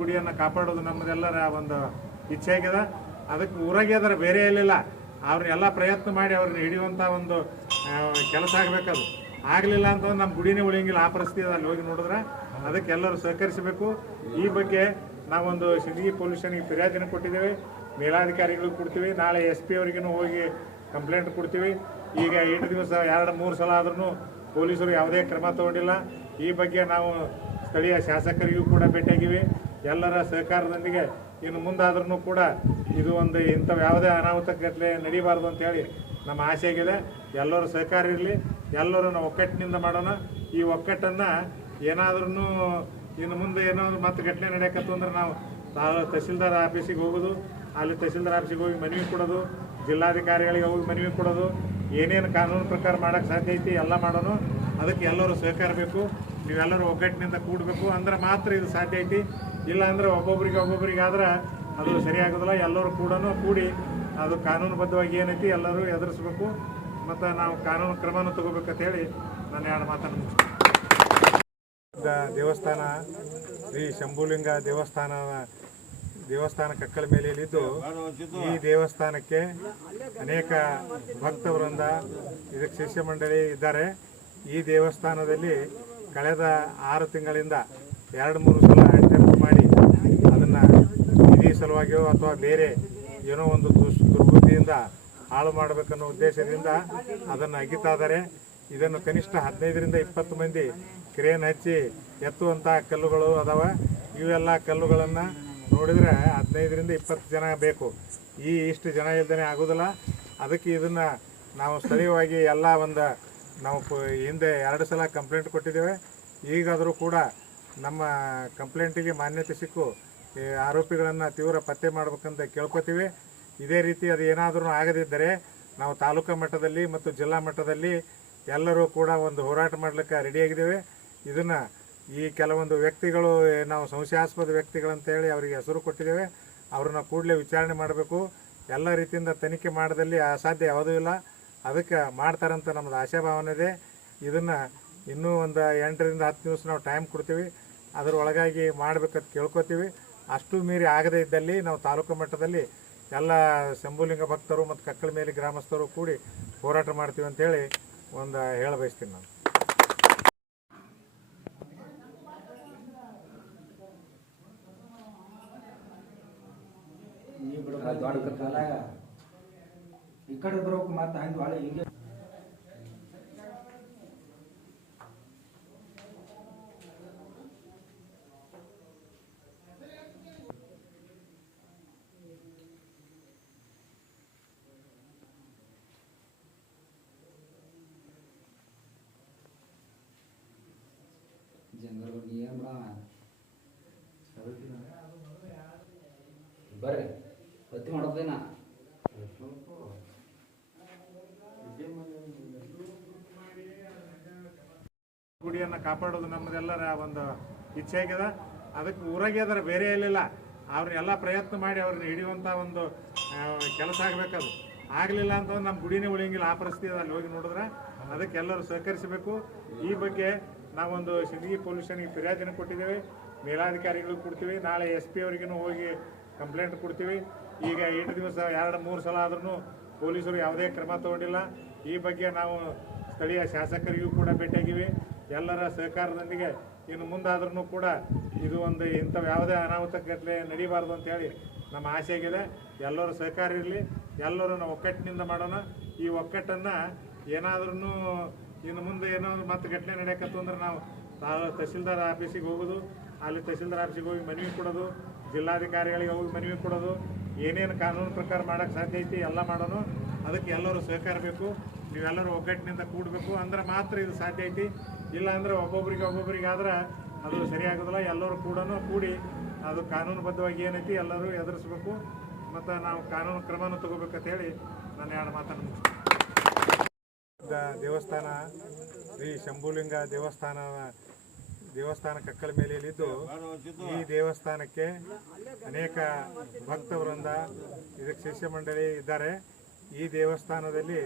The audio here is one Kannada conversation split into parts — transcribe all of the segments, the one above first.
ಗುಡಿಯನ್ನು ಕಾಪಾಡೋದು ನಮ್ಮದೆಲ್ಲರ ಒಂದು ಇಚ್ಛೆ ಆಗ್ಯದ. ಅದಕ್ಕೆ ಊರಾಗೆ ಅದರ ಬೇರೆ ಇರಲಿಲ್ಲ. ಅವ್ರನ್ನೆಲ್ಲ ಪ್ರಯತ್ನ ಮಾಡಿ ಅವ್ರನ್ನ ಹಿಡಿಯುವಂಥ ಒಂದು ಕೆಲಸ ಆಗಬೇಕದು. ಆಗಲಿಲ್ಲ ಅಂತಂದ್ರೆ ನಮ್ಮ ಗುಡಿನೇ ಉಳಿಯಂಗಿಲ್ಲ. ಆ ಪರಿಸ್ಥಿತಿ ಅಲ್ಲಿ ಹೋಗಿ ನೋಡಿದ್ರೆ ಅದಕ್ಕೆ ಎಲ್ಲರೂ ಸಹಕರಿಸಬೇಕು. ಈ ಬಗ್ಗೆ ನಾವೊಂದು ಸಿಂದಗಿ ಪೊಲೀಸ್ ಸ್ಟೇಷನ್ಗೆ ಫಿರ್ಯಾದಿನ ಕೊಟ್ಟಿದ್ದೇವೆ, ಮೇಲಾಧಿಕಾರಿಗಳಿಗೆ ಕೊಡ್ತೀವಿ. ನಾಳೆ SP ಅವರಿಗೂ ಹೋಗಿ ಕಂಪ್ಲೇಂಟ್ ಕೊಡ್ತೀವಿ. ಈಗ 8 ದಿವಸ 2-3 ಸಲ ಆದ್ರೂ ಪೊಲೀಸರು ಯಾವುದೇ ಕ್ರಮ ತಗೊಂಡಿಲ್ಲ. ಈ ಬಗ್ಗೆ ನಾವು ಸ್ಥಳೀಯ ಶಾಸಕರಿಗೂ ಕೂಡ ಭೇಟಿಯಾಗಿವಿ. ಎಲ್ಲರ ಸಹಕಾರದೊಂದಿಗೆ ಇನ್ನು ಮುಂದಾದ್ರೂ ಕೂಡ ಇದು ಒಂದು ಇಂಥವು ಯಾವುದೇ ಅನಾಹುತಗಟ್ಟಲೆ ನಡೀಬಾರ್ದು ಅಂತೇಳಿ ನಮ್ಮ ಆಸೆ ಆಗಿದೆ. ಎಲ್ಲರೂ ಸಹಕಾರ ಇರಲಿ, ಎಲ್ಲರೂ ನಾವು ಒಕ್ಕಟ್ಟಿನಿಂದ ಮಾಡೋಣ. ಈ ಒಕ್ಕಟ್ಟನ್ನು ಏನಾದ್ರೂ ಇನ್ನು ಮುಂದೆ ಏನೋ ಮತ್ತೆ ಘಟನೆ ನಡೆಯಕತ್ತು ಅಂದ್ರೆ ನಾವು ತಹಸೀಲ್ದಾರ್ ಆಫೀಸಿಗೆ ಹೋಗೋದು, ಅಲ್ಲಿ ತಹಸೀಲ್ದಾರ್ ಆಫೀಸಿಗೆ ಹೋಗಿ ಮನವಿ ಕೊಡೋದು, ಜಿಲ್ಲಾಧಿಕಾರಿಗಳಿಗೆ ಹೋಗಿ ಮನವಿ ಕೊಡೋದು, ಏನೇನು ಕಾನೂನು ಪ್ರಕಾರ ಮಾಡೋಕ್ಕೆ ಸಾಧ್ಯ ಐತಿ ಎಲ್ಲ ಮಾಡೋಣ. ಅದಕ್ಕೆ ಎಲ್ಲರೂ ಸಹಕಾರ ಬೇಕು. ನೀವೆಲ್ಲರೂ ಒಗ್ಗಟ್ಟಿನಿಂದ ಕೂಡಬೇಕು, ಅಂದ್ರೆ ಮಾತ್ರ ಇದು ಸಾಧ್ಯ ಐತಿ. ಇಲ್ಲ ಅಂದರೆ ಒಬ್ಬೊಬ್ಬರಿಗಾದ್ರೆ ಅದು ಸರಿಯಾಗೋದಿಲ್ಲ. ಎಲ್ಲರೂ ಕೂಡಿ ಅದು ಕಾನೂನುಬದ್ಧವಾಗಿ ಏನೈತಿ ಎಲ್ಲರೂ ಎದುರಿಸ್ಬೇಕು ಮತ್ತು ನಾವು ಕಾನೂನು ಕ್ರಮನೂ ತಗೋಬೇಕಂತ ಹೇಳಿ ನಾನು 2 ಮಾತನ್ನು ಮುಗಿಸ್ತೀನಿ. ದೇವಸ್ಥಾನ ಶ್ರೀ ಶಂಭುಲಿಂಗ ದೇವಸ್ಥಾನ ಕಕ್ಕಳ ಮೇಲೆಯಲ್ಲಿದ್ದು, ಈ ದೇವಸ್ಥಾನಕ್ಕೆ ಅನೇಕ ಭಕ್ತವೃಂದ, ಇದಕ್ಕೆ ಶಿಷ್ಯ ಮಂಡಳಿ ಇದ್ದಾರೆ. ಈ ದೇವಸ್ಥಾನದಲ್ಲಿ ಕಳೆದ 6 ತಿಂಗಳಿಂದ 2-3 ಸಲ ಅಟೆಂಪ್ಟ್ ಮಾಡಿ ಅದನ್ನು ನಿಧಿ ಸಲುವಾಗಿಯೋ ಅಥವಾ ಬೇರೆ ಏನೋ ಒಂದು ದುರ್ಬುದ್ಧಿಯಿಂದ ಹಾಳು ಮಾಡಬೇಕನ್ನೋ ಉದ್ದೇಶದಿಂದ ಅದನ್ನು ಅಗಿತಾ ಇದ್ದಾರೆ. ಇದನ್ನು ಕನಿಷ್ಠ 15ರಿಂದ 20 ಮಂದಿ ಕ್ರೇನ್ ಹಚ್ಚಿ ಎತ್ತುವಂಥ ಕಲ್ಲುಗಳು ಅದಾವ. ಇವೆಲ್ಲ ಕಲ್ಲುಗಳನ್ನು ನೋಡಿದರೆ 15ರಿಂದ 20 ಜನ ಬೇಕು. ಇಷ್ಟು ಜನ ಇಲ್ದೇ ಆಗೋದಿಲ್ಲ. ಅದಕ್ಕೆ ಇದನ್ನು ನಾವು ಸ್ಥಳೀಯವಾಗಿ ಎಲ್ಲ ನಾವು ಹಿಂದೆ 2 ಸಲ ಕಂಪ್ಲೇಂಟ್ ಕೊಟ್ಟಿದ್ದೇವೆ. ಈಗಾದರೂ ಕೂಡ ನಮ್ಮ ಕಂಪ್ಲೇಂಟಿಗೆ ಮಾನ್ಯತೆ ಸಿಕ್ಕು ಆರೋಪಿಗಳನ್ನು ತೀವ್ರ ಪತ್ತೆ ಮಾಡಬೇಕಂತ ಕೇಳ್ಕೊತೀವಿ. ಇದೇ ರೀತಿ ಅದು ಏನಾದರೂ ಆಗದಿದ್ದರೆ ನಾವು ತಾಲೂಕಾ ಮಟ್ಟದಲ್ಲಿ ಮತ್ತು ಜಿಲ್ಲಾ ಮಟ್ಟದಲ್ಲಿ ಎಲ್ಲರೂ ಕೂಡ ಒಂದು ಹೋರಾಟ ಮಾಡಲಿಕ್ಕೆ ರೆಡಿಯಾಗಿದ್ದೇವೆ. ಇದನ್ನು ಈ ಕೆಲವೊಂದು ವ್ಯಕ್ತಿಗಳು ನಾವು ಸಂಶಯಾಸ್ಪದ ವ್ಯಕ್ತಿಗಳಂತೇಳಿ ಅವರಿಗೆ ಹೆಸರು ಕೊಟ್ಟಿದ್ದೇವೆ. ಅವ್ರನ್ನ ಕೂಡಲೇ ವಿಚಾರಣೆ ಮಾಡಬೇಕು. ಎಲ್ಲ ರೀತಿಯಿಂದ ತನಿಖೆ ಮಾಡೋದಲ್ಲಿ ಅಸಾಧ್ಯ ಯಾವುದೂ ಇಲ್ಲ. ಅದಕ್ಕೆ ಮಾಡ್ತಾರಂತ ನಮ್ಮದು ಆಶಾಭಾವನೆ ಇದೆ. ಇದನ್ನು ಇನ್ನೂ ಒಂದು 8ರಿಂದ 10 ದಿವಸ ನಾವು ಟೈಮ್ ಕೊಡ್ತೀವಿ. ಅದರ ಒಳಗಾಗಿ ಮಾಡಬೇಕಂತ ಕೇಳ್ಕೊತೀವಿ. ಅಷ್ಟು ಮೀರಿ ಆಗದೇ ಇದ್ದಲ್ಲಿ ನಾವು ತಾಲೂಕು ಮಟ್ಟದಲ್ಲಿ ಎಲ್ಲ ಶಂಭುಲಿಂಗ ಭಕ್ತರು ಮತ್ತು ಕಕ್ಕಳ ಮೇಲೆ ಗ್ರಾಮಸ್ಥರು ಕೂಡಿ ಹೋರಾಟ ಮಾಡ್ತೀವಿ ಅಂತೇಳಿ ಹೇಳ ಬಯಸ್ತೀನಿ ನಾನು. ಈ ಕಡೆ ಬರೋಕೆ ಮತ್ತೆ ಹಂಗೆ ಹೊಳೆ ಹಿಂಗೆ ಜಂಗಲ್ ಏನ್ ಬರ್ರಿ ಪತ್ತಿ ಮಾಡೋದೇನಾ ಗುಡಿಯನ್ನು ಕಾಪಾಡೋದು ನಮ್ಮದೆಲ್ಲರ ಒಂದು ಇಚ್ಛೆ ಆಗ್ಯದ. ಅದಕ್ಕೆ ಊರಾಗೆ ಅದರ ಬೇರೆ ಇರಲಿಲ್ಲ. ಅವ್ರನ್ನೆಲ್ಲ ಪ್ರಯತ್ನ ಮಾಡಿ ಅವ್ರನ್ನ ಹಿಡಿಯುವಂಥ ಒಂದು ಕೆಲಸ ಆಗಬೇಕದು. ಆಗಲಿಲ್ಲ ಅಂತಂದ್ರೆ ನಮ್ಮ ಗುಡಿನೇ ಉಳಿಯಂಗಿಲ್ಲ. ಆ ಪರಿಸ್ಥಿತಿ ಅಲ್ಲಿ ಹೋಗಿ ನೋಡಿದ್ರೆ ಅದಕ್ಕೆ ಎಲ್ಲರೂ ಸಹಕರಿಸಬೇಕು. ಈ ಬಗ್ಗೆ ನಾವೊಂದು ಸಿಂದಗಿ ಪೊಲೀಸ್ ಸ್ಟೇಷನ್ಗೆ ಫಿರ್ಯಾದಿನ ಕೊಟ್ಟಿದ್ದೇವೆ, ಮೇಲಾಧಿಕಾರಿಗಳಿಗೆ ಕೊಡ್ತೀವಿ. ನಾಳೆ SP ಅವರಿಗೂ ಹೋಗಿ ಕಂಪ್ಲೇಂಟ್ ಕೊಡ್ತೀವಿ. ಈಗ 8 ದಿವಸ 2-3 ಸಲ ಆದ್ರೂ ಪೊಲೀಸರು ಯಾವುದೇ ಕ್ರಮ ತಗೊಂಡಿಲ್ಲ. ಈ ಬಗ್ಗೆ ನಾವು ಸ್ಥಳೀಯ ಶಾಸಕರಿಗೂ ಕೂಡ ಭೇಟಿಯಾಗಿವಿ. ಎಲ್ಲರ ಸಹಕಾರದೊಂದಿಗೆ ಇನ್ನು ಮುಂದಾದ್ರೂ ಕೂಡ ಇದು ಒಂದು ಇಂಥವು ಯಾವುದೇ ಅನಾಹುತಗಟ್ಟಲೆ ನಡೀಬಾರ್ದು ಅಂತೇಳಿ ನಮ್ಮ ಆಸೆ ಆಗಿದೆ. ಎಲ್ಲರೂ ಸಹಕಾರ ಇರಲಿ, ಎಲ್ಲರೂ ನಾವು ಒಕ್ಕಟ್ಟಿನಿಂದ ಮಾಡೋಣ. ಈ ಒಕ್ಕಟ್ಟನ್ನು ಏನಾದ್ರೂ ಇನ್ನು ಮುಂದೆ ಏನೋ ಮತ್ತೆ ಘಟನೆ ನಡೆಯಕತ್ತು ಅಂದ್ರೆ ನಾವು ತಹಸೀಲ್ದಾರ್ ಆಫೀಸಿಗೆ ಹೋಗೋದು, ಅಲ್ಲಿ ತಹಸೀಲ್ದಾರ್ ಆಫೀಸಿಗೆ ಹೋಗಿ ಮನವಿ ಕೊಡೋದು, ಜಿಲ್ಲಾಧಿಕಾರಿಗಳಿಗೆ ಹೋಗಿ ಮನವಿ ಕೊಡೋದು, ಏನೇನು ಕಾನೂನು ಪ್ರಕಾರ ಮಾಡೋಕ್ಕೆ ಸಾಧ್ಯ ಐತಿ ಎಲ್ಲ ಮಾಡೋಣ. ಅದಕ್ಕೆ ಎಲ್ಲರೂ ಸಹಕಾರ ಬೇಕು. ನೀವೆಲ್ಲರೂ ಒಗ್ಗಟ್ಟಿನಿಂದ ಕೂಡಬೇಕು, ಅಂದ್ರೆ ಮಾತ್ರ ಇದು ಸಾಧ್ಯ ಐತಿ. ಇಲ್ಲ ಅಂದರೆ ಒಬ್ಬೊಬ್ಬರಿಗಾದ್ರೆ ಅದು ಸರಿಯಾಗೋದಿಲ್ಲ. ಎಲ್ಲರೂ ಕೂಡಿ ಅದು ಕಾನೂನುಬದ್ಧವಾಗಿ ಏನೈತಿ ಎಲ್ಲರೂ ಎದುರಿಸ್ಬೇಕು ಮತ್ತು ನಾವು ಕಾನೂನು ಕ್ರಮನೂ ತಗೋಬೇಕಂತ ಹೇಳಿ ನಾನು 2 ಮಾತನ್ನು ಮುಗಿಸ್ತೀನಿ. ದೇವಸ್ಥಾನ ಶ್ರೀ ಶಂಭುಲಿಂಗ ದೇವಸ್ಥಾನ ಕಕ್ಕಳ ಮೇಲೆಯಲ್ಲಿದ್ದು, ಈ ದೇವಸ್ಥಾನಕ್ಕೆ ಅನೇಕ ಭಕ್ತವೃಂದ, ಇದಕ್ಕೆ ಶಿಷ್ಯ ಮಂಡಳಿ ಇದ್ದಾರೆ. ಈ ದೇವಸ್ಥಾನದಲ್ಲಿ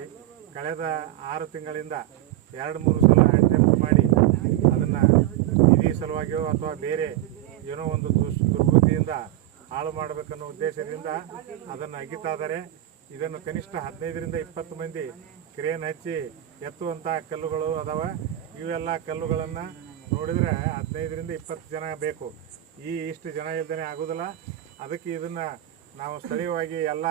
ಕಳೆದ 6 ತಿಂಗಳಿಂದ 2-3 ಸಲ ಅಟೆಂಪ್ಟ್ ಮಾಡಿ ಅದನ್ನು ನಿಧಿ ಸಲುವಾಗಿಯೋ ಅಥವಾ ಬೇರೆ ಏನೋ ಒಂದು ದುರ್ಬುದ್ಧಿ ಜೀವನದಿಂದ ಹಾಳು ಮಾಡಬೇಕನ್ನೋ ಉದ್ದೇಶದಿಂದ ಅದನ್ನು ಅಗಿತಾ ಇದ್ದಾರೆ. ಇದನ್ನು ಕನಿಷ್ಠ 15ರಿಂದ 20 ಮಂದಿ ಕ್ರೇನ್ ಹಚ್ಚಿ ಎತ್ತುವಂಥ ಕಲ್ಲುಗಳು ಅದಾವ. ಇವೆಲ್ಲ ಕಲ್ಲುಗಳನ್ನು ನೋಡಿದರೆ 15ರಿಂದ 20 ಜನ ಬೇಕು. ಇಷ್ಟು ಜನ ಇಲ್ದೇ ಆಗೋದಿಲ್ಲ. ಅದಕ್ಕೆ ಇದನ್ನು ನಾವು ಸ್ಥಳೀಯವಾಗಿ ಎಲ್ಲ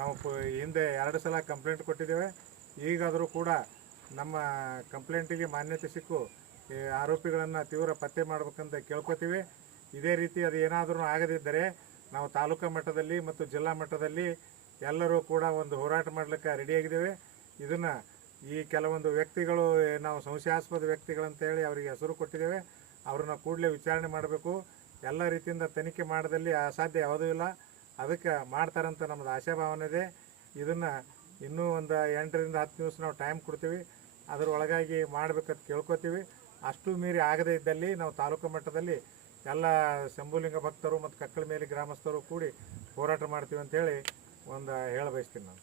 ನಾವು ಹಿಂದೆ 2 ಸಲ ಕಂಪ್ಲೇಂಟ್ ಕೊಟ್ಟಿದ್ದೇವೆ. ಈಗಾದರೂ ಕೂಡ ನಮ್ಮ ಕಂಪ್ಲೇಂಟಿಗೆ ಮಾನ್ಯತೆ ಸಿಕ್ಕು ಈ ಆರೋಪಿಗಳನ್ನು ತೀವ್ರ ಪತ್ತೆ ಮಾಡಬೇಕಂತ ಕೇಳ್ಕೊತೀವಿ. ಇದೇ ರೀತಿ ಅದು ಏನಾದರೂ ಆಗದಿದ್ದರೆ ನಾವು ತಾಲೂಕಾ ಮಟ್ಟದಲ್ಲಿ ಮತ್ತು ಜಿಲ್ಲಾ ಮಟ್ಟದಲ್ಲಿ ಎಲ್ಲರೂ ಕೂಡ ಒಂದು ಹೋರಾಟ ಮಾಡಲಿಕ್ಕೆ ರೆಡಿಯಾಗಿದ್ದೇವೆ. ಇದನ್ನು ಈ ಕೆಲವೊಂದು ವ್ಯಕ್ತಿಗಳು ನಾವು ಸಂಶಯಾಸ್ಪದ ವ್ಯಕ್ತಿಗಳಂತೇಳಿ ಅವರಿಗೆ ಹೆಸರು ಕೊಟ್ಟಿದ್ದೇವೆ. ಅವ್ರನ್ನ ಕೂಡಲೇ ವಿಚಾರಣೆ ಮಾಡಬೇಕು. ಎಲ್ಲ ರೀತಿಯಿಂದ ತನಿಖೆ ಮಾಡೋದಲ್ಲಿ ಅಸಾಧ್ಯ ಯಾವುದೂ ಇಲ್ಲ. ಅದಕ್ಕೆ ಮಾಡ್ತಾರಂತ ನಮ್ಮದು ಆಶಾಭಾವನೆ ಇದೆ. ಇದನ್ನು ಇನ್ನೂ ಒಂದು 8ರಿಂದ 10 ದಿವಸ ನಾವು ಟೈಮ್ ಕೊಡ್ತೀವಿ. ಅದರ ಒಳಗಾಗಿ ಮಾಡಬೇಕಂತ ಕೇಳ್ಕೊತೀವಿ. ಅಷ್ಟು ಮೀರಿ ಆಗದೇ ಇದ್ದಲ್ಲಿ ನಾವು ತಾಲೂಕು ಮಟ್ಟದಲ್ಲಿ ಎಲ್ಲ ಶಂಭುಲಿಂಗ ಭಕ್ತರು ಮತ್ತು ಕಕ್ಕಳ ಮೇಲೆ ಗ್ರಾಮಸ್ಥರು ಕೂಡಿ ಹೋರಾಟ ಮಾಡ್ತೀವಿ ಅಂತೇಳಿ ಹೇಳ ಬಯಸ್ತೀನಿ ನಾನು.